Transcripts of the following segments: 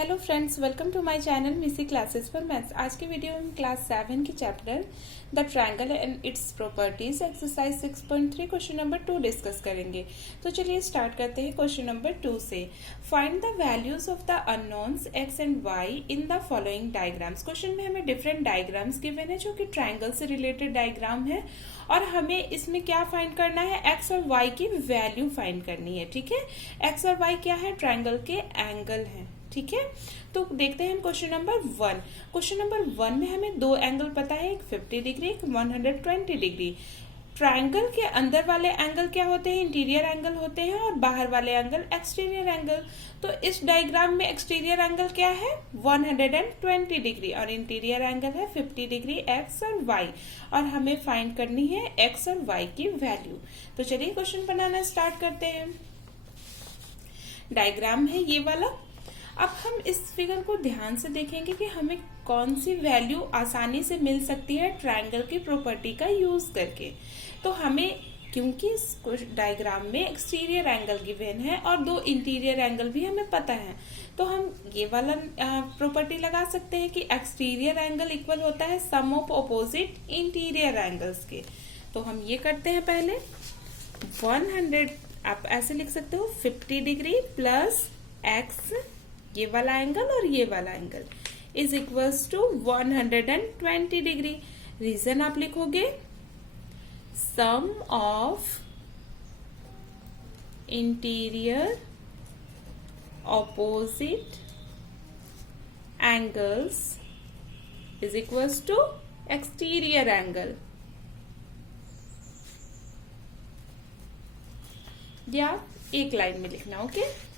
Hello friends, welcome to my channel Missy Classes for maths. आज के video में class 7 की chapter the triangle and its properties exercise 6.3 question number 2 discuss करेंगे। तो चलिए start करते हैं क्वेश्चन नंबर 2 से। Find the values of the unknowns X and Y in the following diagrams. Question में हमें डिफरेंट डायग्राम्स गिवन है जो कि ट्रायंगल से रिलेटेड डायग्राम है और हमें इसमें क्या फाइंड करना है, एक्स और वाई की वैल्यू फाइंड करनी है। ठीक है, एक्स और वाई क्या है, ट्रायंगल के एंगल है। ठीक है, तो देखते हैं हम क्वेश्चन नंबर 1। क्वेश्चन नंबर 1 में हमें दो एंगल पता है, एक 50 डिग्री एक 120 डिग्री। ट्रायंगल के अंदर वाले एंगल क्या होते हैं, इंटीरियर एंगल होते हैं और बाहर वाले एंगल एक्सटीरियर एंगल। तो इस डायग्राम में एक्सटीरियर एंगल क्या है, 120 डिग्री और इंटीरियर एंगल है 50 डिग्री एक्स और वाई, और हमें फाइंड करनी है एक्स और वाई की वैल्यू। तो चलिए क्वेश्चन बनाना स्टार्ट करते हैं। डायग्राम है ये वाला। अब हम इस फिगर को ध्यान से देखेंगे कि हमें कौन सी वैल्यू आसानी से मिल सकती है ट्रायंगल की प्रॉपर्टी का यूज करके। तो हमें, क्योंकि इस डायग्राम में एक्सटीरियर एंगल गिवन है और दो इंटीरियर एंगल भी हमें पता है, तो हम ये वाला प्रॉपर्टी लगा सकते हैं कि एक्सटीरियर एंगल इक्वल होता है sum of opposite interior angles के। तो हम ये करते हैं, पहले 100, आप ऐसे लिख सकते हो 50 डिग्री प्लस एक्स, ये वाला एंगल और ये वाला angle is equals to 120 degree. Reason आप लिखोगे sum of interior opposite angles is equals to exterior angle, या एक लाइन में लिखना। ओके,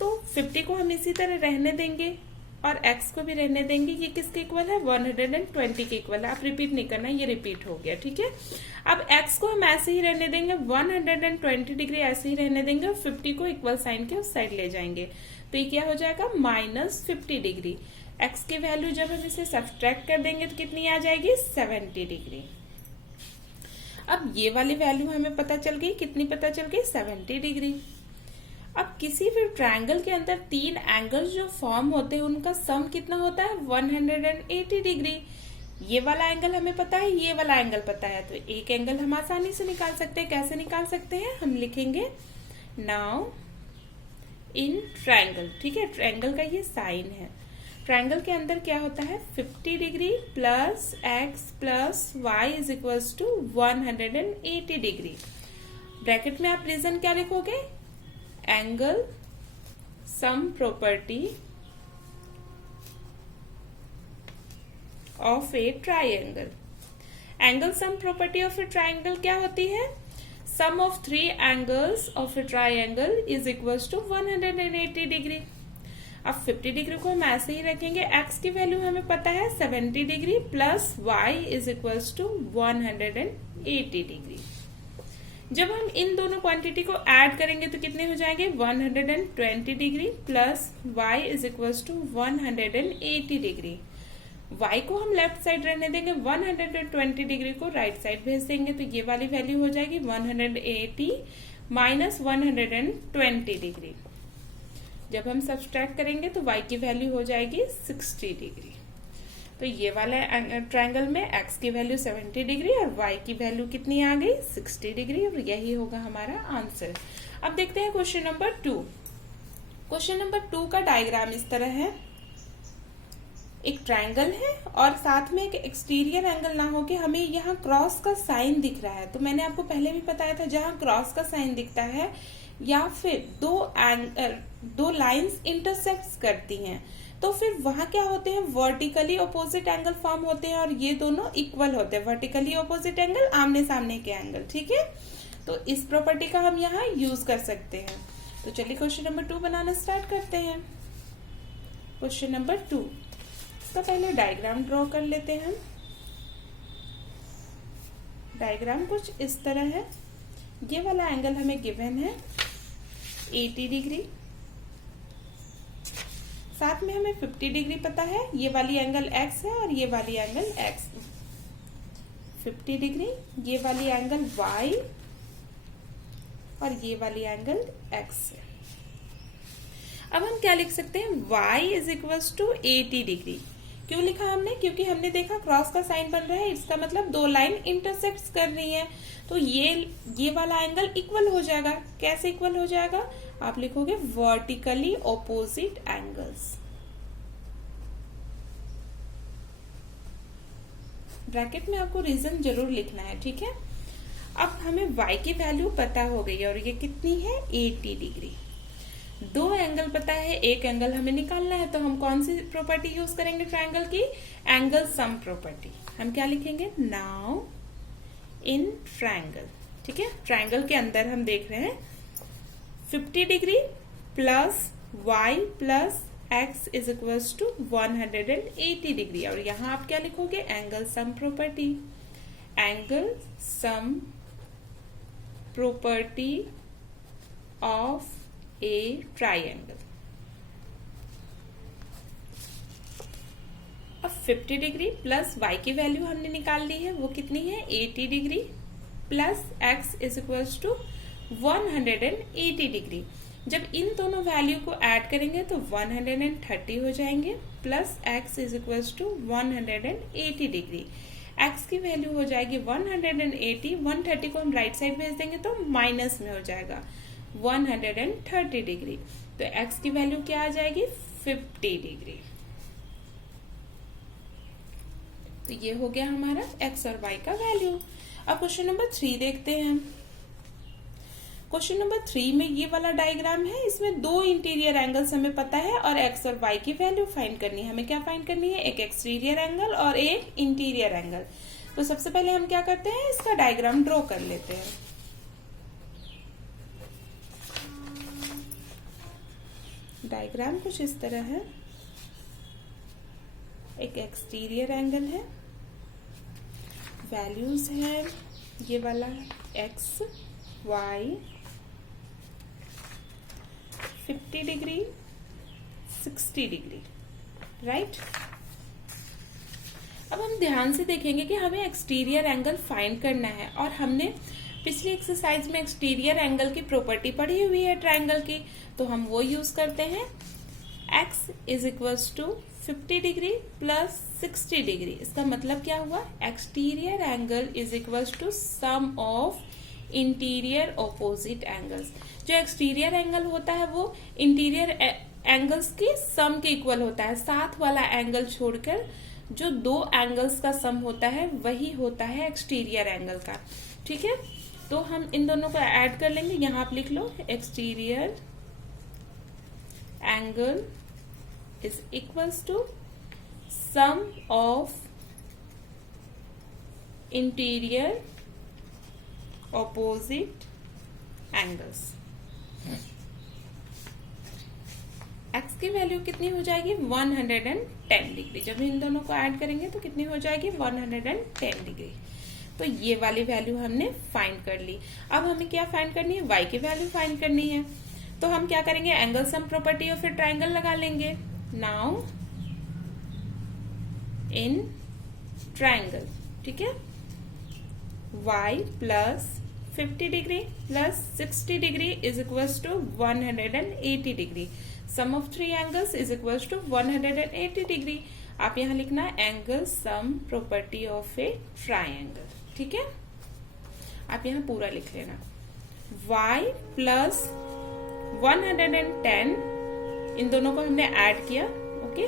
तो 50 को हम इसी तरह रहने देंगे और x को भी रहने देंगे। ये किसके इक्वल है, 120 के इक्वल है। आप रिपीट नहीं करना, ये रिपीट हो गया। ठीक है, अब x को हम ऐसे ही रहने देंगे, 120 डिग्री ऐसे ही रहने देंगे और 50 को इक्वल साइन के उस साइड ले जाएंगे। तो ये क्या हो जाएगा, -50 डिग्री। x की वैल्यू जब हम इसे सब्ट्रैक्ट कर देंगे तो कितनी आ जाएगी, 70 डिग्री। अब ये वाली वैल्यू हमें पता चल गई, कितनी पता चल गई, 70 डिग्री। अब किसी भी ट्रायंगल के अंदर तीन एंगल्स जो फॉर्म होते हैं उनका सम कितना होता है, 180 डिग्री। ये वाला एंगल हमें पता है, ये वाला एंगल पता है, तो एक एंगल हम आसानी से निकाल सकते हैं। कैसे निकाल सकते हैं, हम लिखेंगे नाउ इन ट्रायंगल। ठीक है, ट्रायंगल का ये साइन है। ट्रायंगल के अंदर क्या होता है, 50 degree plus x plus Y is equals to 180 degree. Bracket में आप रीजन क्या लिखोगे, angle sum property of a triangle. Angle sum property of a triangle क्या होती है, sum of 3 angles of a triangle is equals to 180 degree. अब 50 degree को हम ऐसे ही रखेंगे, एक्स की वैल्यू हमें पता है 70 degree plus Y is equals to 180 degree. जब हम इन दोनों क्वांटिटी को ऐड करेंगे तो कितने हो जाएंगे, 120 degree plus y is equals to 180 degree. y को हम लेफ्ट साइड रहने देंगे, 120 डिग्री को राइट साइड भेज देंगे, तो ये वाली वैल्यू हो जाएगी 180 माइनस 120 डिग्री। जब हम सब्ट्रैक्ट करेंगे तो y की वैल्यू हो जाएगी 60 डिग्री। तो ये वाला ट्रायंगल में x की वैल्यू 70 डिग्री और y की वैल्यू कितनी आ गई, 60 डिग्री, और यही होगा हमारा आंसर। अब देखते हैं क्वेश्चन नंबर 2। क्वेश्चन नंबर 2 का डायग्राम इस तरह है। एक ट्रायंगल है और साथ में एक एक्सटीरियर एंगल ना हो के हमें यहाँ क्रॉस का साइन दिख रहा है। तो मैंने आपको पहले भी बताया था, जहां क्रॉस का साइन दिखता है या फिर दो लाइंस इंटरसेक्ट करती हैं, तो फिर वहां क्या होते हैं, वर्टिकली ऑपोजिट एंगल फॉर्म होते हैं और ये दोनों इक्वल होते हैं। वर्टिकली ऑपोजिट एंगल, आमने सामने के एंगल। ठीक है, तो इस प्रॉपर्टी का हम यहाँ यूज कर सकते हैं। तो चलिए क्वेश्चन नंबर 2 बनाना स्टार्ट करते हैं। क्वेश्चन नंबर 2, तो पहले डायग्राम ड्रॉ कर लेते हैं। डायग्राम कुछ इस तरह है। ये वाला एंगल हमें गिवन है 80 डिग्री, साथ में हमें 50 डिग्री पता है। ये वाली एंगल x है और ये वाली एंगल x, 50 डिग्री, ये वाली एंगल y और ये वाली एंगल x है। अब हम क्या लिख सकते हैं, y is equal to 80 degree. क्यों लिखा हमने, क्योंकि हमने देखा क्रॉस का साइन बन रहा है, इसका मतलब दो लाइन इंटरसेक्ट कर रही है, तो ये वाला एंगल इक्वल हो जाएगा। कैसे इक्वल हो जाएगा, आप लिखोगे वर्टिकली ऑपोजिट एंगल्स। ब्रैकेट में आपको रीजन जरूर लिखना है, ठीक है। अब हमें y की वैल्यू पता हो गई है और ये कितनी है, 80 डिग्री। दो एंगल पता है, एक एंगल हमें निकालना है, तो हम कौन सी प्रॉपर्टी यूज करेंगे ट्रायंगल की, एंगल सम प्रॉपर्टी। हम क्या लिखेंगे, नाउ इन ट्रायंगल, ठीक है। ट्रायंगल के अंदर हम देख रहे हैं 50 degree plus y plus x is equal to 180 degree, और यहां आप क्या लिखोगे, angle sum property. Angle sum property of a triangle. अब 50 डिग्री प्लस y की वैल्यू हमने निकाल ली है, वो कितनी है, 80 degree plus x is equal to 180 degree. जब इन दोनों वैल्यू को ऐड करेंगे तो 130 हो जाएंगे, plus x is equal to 180 degree. x की वैल्यू हो जाएगी 180, 130 को हम राइट साइड भेज देंगे तो माइनस में हो जाएगा 130 डिग्री, तो x की वैल्यू क्या आ जाएगी, 50 डिग्री। तो ये हो गया हमारा x और y का वैल्यू। अब क्वेश्चन नंबर 3 देखते हैं। क्वेश्चन नंबर 3 में ये वाला डायग्राम है, इसमें दो इंटीरियर एंगल्स हमें पता है और x और y की वैल्यू फाइंड करनी है। हमें क्या फाइंड करनी है, एक एक्सटीरियर एंगल और एक इंटीरियर एंगल। तो सबसे पहले हम क्या करते हैं, इसका डायग्राम ड्रॉ कर लेते हैं। डायग्राम कुछ इस तरह है, एक एक्सटीरियर एंगल है, वैल्यूज है ये वाला x, y 50 degree 60 degree, right. अब हम ध्यान से देखेंगे कि हमें एक्सटीरियर एंगल फाइंड करना है, और हमने पिछली एक्सरसाइज में एक्सटीरियर एंगल की प्रॉपर्टी पढ़ी हुई है ट्रायंगल की, तो हम वो यूज करते हैं। x is equal to 50 degree plus 60 degree. इसका मतलब क्या हुआ, exterior angle is equal to sum of interior opposite angles. जो एक्सटीरियर एंगल होता है वो इंटीरियर एंगल्स की सम के इक्वल होता है। साथ वाला एंगल छोड़कर जो दो एंगल्स का सम होता है वही होता है एक्सटीरियर एंगल का, ठीक है। तो हम इन दोनों को ऐड कर लेंगे, यहां आप लिख लो exterior angle is equals to sum of interior opposite angles. x की वैल्यू कितनी हो जाएगी, 110 डिग्री। जब इन दोनों को ऐड करेंगे तो कितनी हो जाएगी, 110 डिग्री। तो ये वाली वैल्यू हमने फाइंड कर ली। अब हमें क्या फाइंड करनी है, y की वैल्यू फाइंड करनी है। तो हम क्या करेंगे, एंगल सम प्रॉपर्टी और फिर ट्रायंगल लगा लेंगे। नाउ इन ट्रायंगल, ठीक है, y plus 50 degree plus 60 degree is equal to 180 degree. Sum of three angles is equal to 180 degree. आप यहां लिखना angle sum property of a triangle, ठीक है। आप यहां पूरा लिख लेना, y प्लस 110, इन दोनों को हमने ऐड किया, okay,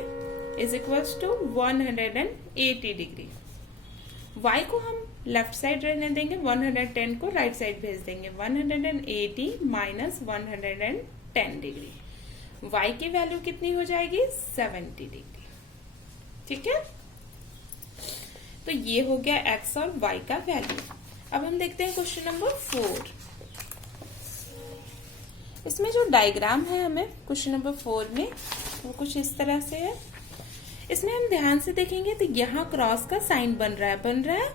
is equal to 180 degree. y को हम लेफ्ट साइड रहने देंगे, 110 को राइट साइड भेज देंगे, 180 माइनस 110 डिग्री। y की वैल्यू कितनी हो जाएगी, 70 डिग्री, ठीक है। तो ये हो गया x और y का वैल्यू। अब हम देखते हैं क्वेश्चन नंबर 4। इसमें जो डायग्राम है हमें क्वेश्चन नंबर 4 में, वो कुछ इस तरह से है। इसमें हम ध्यान से देखेंगे तो यहाँ क्रॉस का साइन बन रहा है,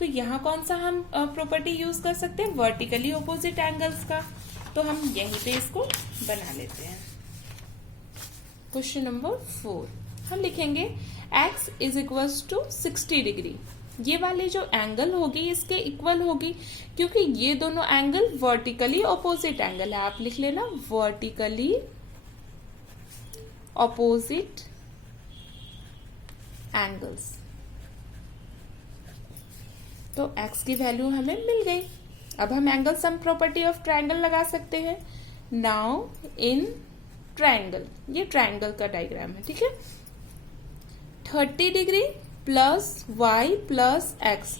तो यहाँ कौन सा हम प्रॉपर्टी यूज कर सकते हैं, वर्टिकली ऑपोजिट एंगल्स का। तो हम यहीं पे इसको बना लेते हैं। क्वेश्चन नंबर 4 हम लिखेंगे x is equal to 60 degree. ये वाली जो एंगल होगी इसके इक्वल होगी, क्योंकि ये दोनों एंगल वर्टिकली ऑपोजिट एंगल है। आप लिख लेना वर्टिकली ऑपोजिट एंगल्स। तो x की वैल्यू हमें मिल गई। अब हम angle sum property of triangle लगा सकते हैं। नाउ इन ट्राइंगल, ये ट्राइंगल का डायग्राम है, ठीक है। 30 degree plus y plus x,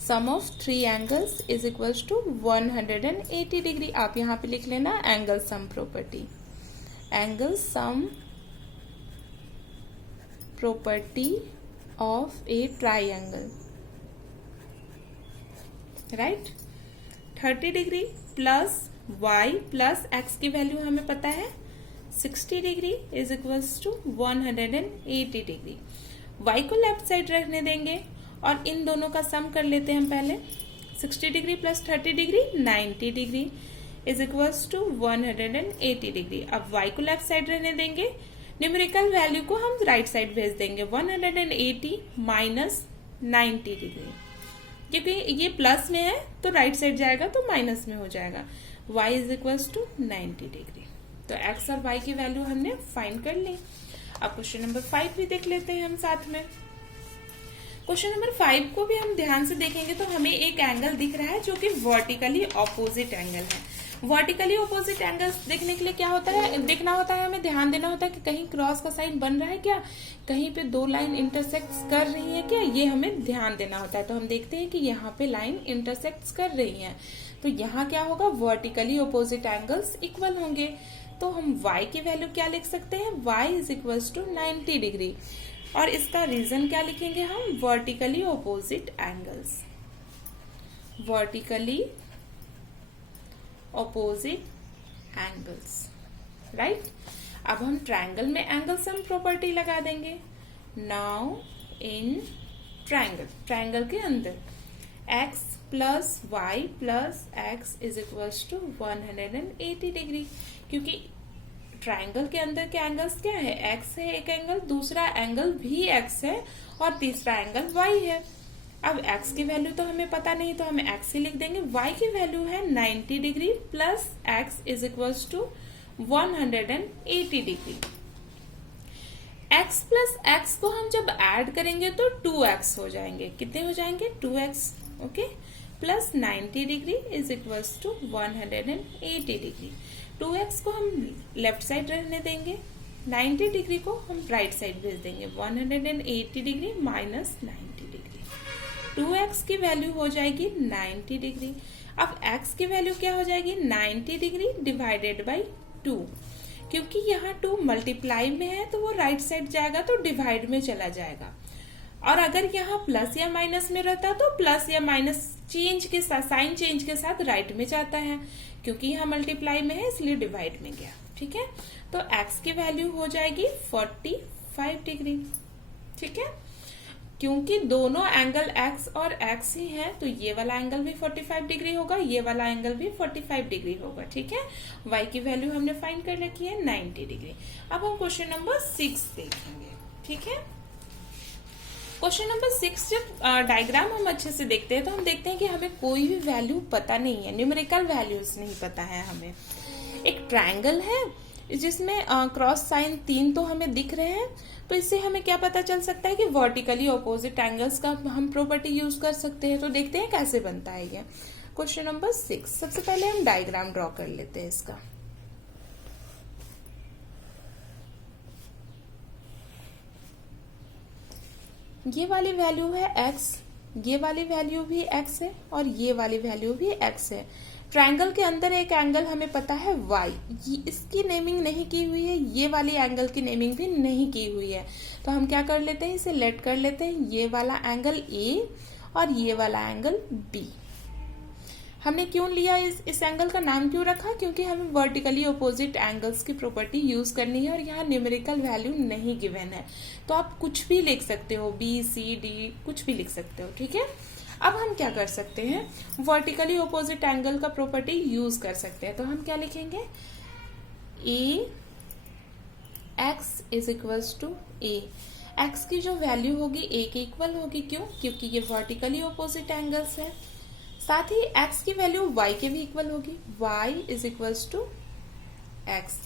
sum of 3 angles is equals to 180 degree. आप यहां पे लिख लेना angle sum property, angle sum property of a triangle, right. 30 degree plus y plus x की वैल्यू हमें पता है 60 degree is equals to 180 degree. y को लेफ्ट साइड रखने देंगे और इन दोनों का सम कर लेते हैं हम पहले। 60 degree plus 30 degree 90 degree is equals to 180 degree. अब y को लेफ्ट साइड रहने देंगे, न्यूमेरिकल वैल्यू को हम राइट साइड भेज देंगे। 180 माइनस 90 डिग्री, क्योंकि ये प्लस में है तो राइट साइड जाएगा तो माइनस में हो जाएगा। y is equals to 90 degree. तो x और y की वैल्यू हमने फाइंड कर ली। अब क्वेश्चन नंबर 5 भी देख लेते हैं हम साथ में। क्वेश्चन नंबर 5 को भी हम ध्यान से देखेंगे तो हमें एक एंगल दिख रहा है जो कि वर्टिकली ऑपोजिट एंगल है। वर्टिकली ऑपोजिट एंगल्स देखने के लिए क्या होता है, देखना होता है, हमें ध्यान देना होता है कि कहीं क्रॉस का साइन बन रहा है क्या, कहीं पे दो लाइन इंटरसेक्ट कर रही है क्या, ये हमें ध्यान देना होता है। तो हम देखते हैं कि यहाँ पे लाइन इंटरसेक्ट कर रही है, तो यहाँ क्या होगा, वर्टिकली ऑपोजिट एंगल्स इक्वल होंगे। तो हम y की वैल्यू क्या लिख सकते हैं, y is equals to 90 degree. और इसका रीजन क्या लिखेंगे हम, vertically opposite angles, vertically opposite angles, right. अब हम ट्रायंगल में एंगल सम प्रॉपर्टी लगा देंगे। नाउ इन ट्रायंगल, ट्रायंगल के अंदर x plus y plus x is equals to 180 degree, क्योंकि ट्रायंगल के अंदर के एंगल्स क्या है, x है एक एंगल, दूसरा एंगल भी x है और तीसरा एंगल y है। अब x की वैल्यू तो हमें पता नहीं तो हमें x ही लिख देंगे। y की वैल्यू है 90 degree plus x is equals to 180 degree. x plus x को हम जब ऐड करेंगे तो 2x हो जाएंगे। कितने हो जाएंगे, 2x, okay. Plus 90 degree is equals to 180 degree. 2x को हम लेफ्ट साइड रहने देंगे, 90 डिग्री को हम राइट साइड भेज देंगे। 180 डिग्री माइनस 90 डिग्री, 2x की वैल्यू हो जाएगी 90 डिग्री। अब x की वैल्यू क्या हो जाएगी, 90 डिग्री डिवाइडेड बाई 2, क्योंकि यहाँ 2 मल्टीप्लाई में है तो वो राइट साइड जाएगा तो डिवाइड में चला जाएगा। और अगर यहाँ प्लस या माइनस में रहता तो प्लस या माइनस चेंज के साथ, साइन चेंज के साथ राइट में जाता है, क्योंकि यहाँ मल्टीप्लाई में है इसलिए डिवाइड में गया, ठीक है। तो x की वैल्यू हो जाएगी 45 डिग्री, ठीक है। क्योंकि दोनों एंगल x और x ही है तो ये वाला एंगल भी 45 डिग्री होगा, ये वाला एंगल भी 45 डिग्री होगा, ठीक है। y की वैल्यू हमने फाइंड कर रखी है 90 डिग्री। अब हम क्वेश्चन नंबर 6 देखेंगे, ठीक है। क्वेश्चन नंबर 6 जब डायग्राम हम अच्छे से देखते हैं तो हम देखते हैं कि हमें कोई भी वैल्यू पता नहीं है, न्यूमेरिकल वैल्यूज नहीं पता है हमें। एक ट्रायंगल है जिसमें क्रॉस साइन 3 तो हमें दिख रहे हैं, तो इससे हमें क्या पता चल सकता है कि वर्टिकली ऑपोजिट एंगल्स का हम प्रॉपर्टी यूज कर सकते हैं। तो देखते हैं कैसे बनता है ये। क्वेश्चन नंबर 6, सबसे पहले हम डायग्राम ड्रॉ कर लेते हैं इसका। ये वाली वैल्यू है x, ये वाली वैल्यू भी x है और ये वाली वैल्यू भी x है। ट्रायंगल के अंदर एक एंगल हमें पता है y, इसकी नेमिंग नहीं की हुई है, ये वाली एंगल की नेमिंग भी नहीं की हुई है। तो हम क्या कर लेते हैं, इसे लेट कर लेते हैं, ये वाला एंगल a और ये वाला एंगल b। हमने क्यों लिया, इस एंगल का नाम क्यों रखा, क्योंकि हमें वर्टिकली ऑपोजिट एंगल्स की प्रॉपर्टी यूज करनी है और यहाँ न्यूमेरिकल वैल्यू नहीं गिवन है, तो आप कुछ भी लिख सकते हो, b c d कुछ भी लिख सकते हो, ठीक है। अब हम क्या कर सकते हैं, वर्टिकली ऑपोजिट एंगल का प्रॉपर्टी यूज कर सकते हैं। तो हम क्या लिखेंगे, a x is equals to a। x की जो वैल्यू होगी a के इक्वल होगी, क्यों, क्योंकि ये वर्टिकली ऑपोजिट एंगल्स है। साथ ही x की वैल्यू y के भी इक्वल होगी, y is equals to x,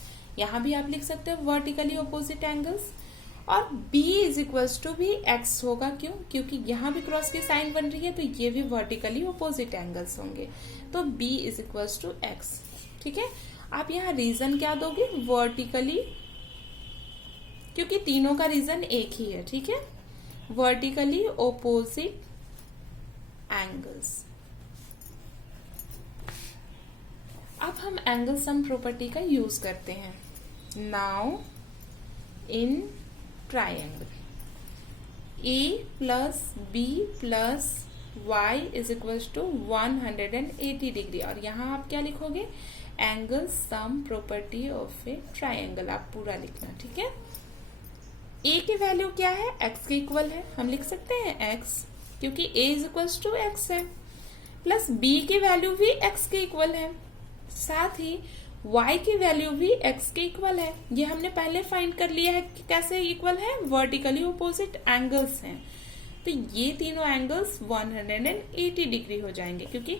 यहाँ भी आप लिख सकते हो वर्टिकली ऑपोजिट एंगल्स। और B इज इक्वल्स टू भी x होगा, क्यों? क्योंकि यहाँ भी क्रॉस की साइन बन रही है तो ये भी वर्टिकली ऑपोजिट एंगल्स होंगे, तो B is equals to x। ठीक है, आप यहाँ रीजन क्या दोगे? वर्टिकली, क्योंकि तीनों का रीजन एक ही है। ठीक है, वर्टिकली ऑपोजिट एंगल्स। अब हम एंगल सम प्रॉपर्टी का यूज करते हैं। Now in triangle A plus B plus y is equal to 180 degree, और यहाँ आप क्या लिखोगे? Angle sum property of a triangle, आप पूरा लिखना। ठीक है, A की वैल्यू क्या है? x के इक्वल है, हम लिख सकते हैं x, क्योंकि A is equal to x है, प्लस B की वैल्यू भी x के इक्वल है, साथ ही y की वैल्यू भी x के इक्वल है। ये हमने पहले फाइंड कर लिया है कि कैसे इक्वल है, वर्टिकली ऑपोजिट एंगल्स हैं। तो ये तीनों एंगल्स 180 डिग्री हो जाएंगे, क्योंकि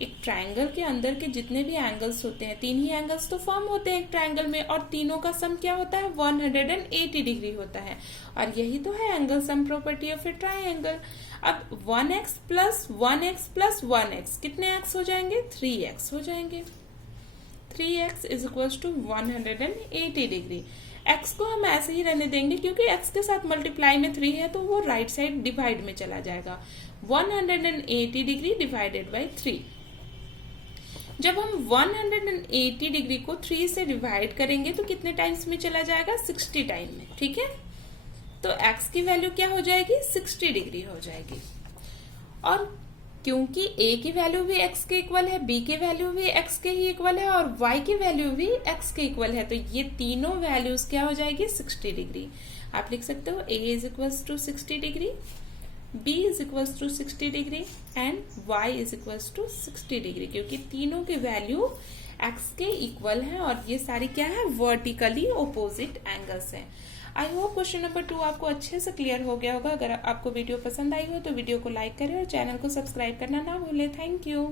एक ट्रायंगल के अंदर के जितने भी एंगल्स होते हैं, तीन ही एंगल्स तो फॉर्म होते हैं एक ट्रायंगल में, और तीनों का सम क्या होता है? 180 डिग्री होता है। और यही तो है angle sum property of a triangle. अब 1x plus 1x plus 1x कितने x हो जाएंगे? 3x हो जाएंगे। 3x is equal to 180 degree. x को हम ऐसे ही रहने देंगे, क्योंकि x के साथ मल्टीप्लाई में 3 है तो वो राइट साइड डिवाइड में चला जाएगा। 180 डिग्री डिवाइडेड बाई 3। जब हम 180 डिग्री को 3 से डिवाइड करेंगे तो कितने टाइम्स में चला जाएगा? 60 टाइम में। ठीक है, तो x की वैल्यू क्या हो जाएगी? 60 डिग्री हो जाएगी। और क्योंकि a की वैल्यू भी x के इक्वल है, b की वैल्यू भी x के ही इक्वल है, और y की वैल्यू भी x के इक्वल है, तो ये तीनों वैल्यूज क्या हो जाएगी? 60 डिग्री। आप लिख सकते हो a is equal to 60 degree, b is equal to 60 degree and y is equal to 60 degree, क्योंकि तीनों के वैल्यू x के इक्वल है और ये सारी क्या है? वर्टिकली ऑपोजिट एंगल्स हैं। आई होप क्वेश्चन नंबर 2 आपको अच्छे से क्लियर हो गया होगा। अगर आपको वीडियो पसंद आई हो तो वीडियो को लाइक करें और चैनल को सब्सक्राइब करना ना भूलें। Thank you.